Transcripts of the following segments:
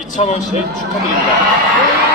이찬원 씨 축하드립니다.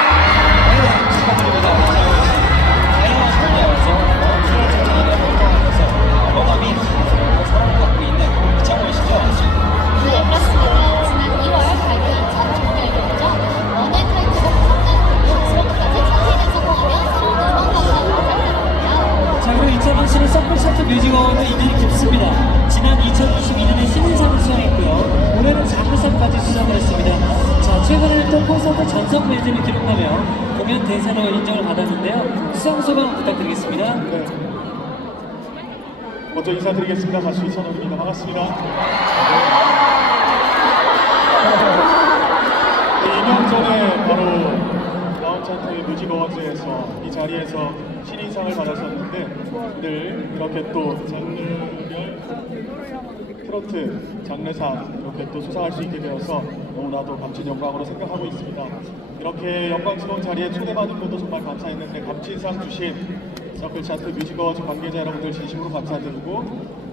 최근에는 또 콘서트 전성 매진을 기록하며 공연 대사로 인정을 받았는데요. 수상 소감 부탁드리겠습니다. 네. 먼저 인사드리겠습니다. 가수 이찬원입니다. 반갑습니다. 네, 2년 전에 바로 라운차트의 뮤직 어워즈에서 이 자리에서 신인상을 받았었는데 늘 이렇게 또 장르별 트로트 장르상 이렇게 또 수상할 수 있게 되어서 너무나도 값진 영광으로 생각하고 있습니다. 이렇게 영광스러운 자리에 초대받은 것도 정말 감사했는데 값진상 주신 서클 차트 뮤직 어워즈 관계자 여러분들 진심으로 감사드리고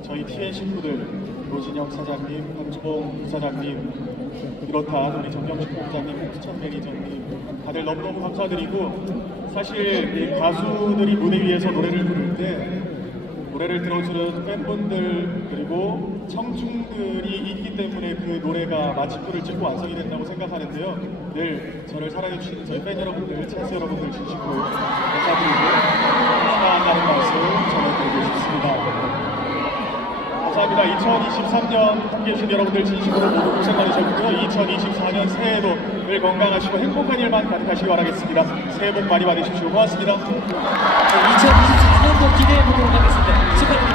저희 TN 식구들 노진영 사장님, 박주봉 사장님 비롯한 우리 정경식 본부장님, 홍수천 매니저님 다들 너무너무 감사드리고 사실 이 가수들이 무대 위에서 노래를 부를 때 노래를 들어주는 팬분들 그리고 청중들이 있기 때문에 그 노래가 뿔을 찍고 완성이 된다고 생각하는데요. 늘 저를 사랑해주시는 저희 팬 여러분들, 찬스 여러분들 진심으로 감사드리고 사랑한다는 말씀 전해드리고 싶습니다. 감사합니다. 2023년 함께 해 주신 여러분들 진심으로 모두 고생 많으셨고요. 2024년 새해에도 늘 건강하시고 행복한 일만 가득하시기 바라겠습니다. 새해 복 많이 받으십시오. 고맙습니다. 2024년도 기대해 보도록 하겠습니다.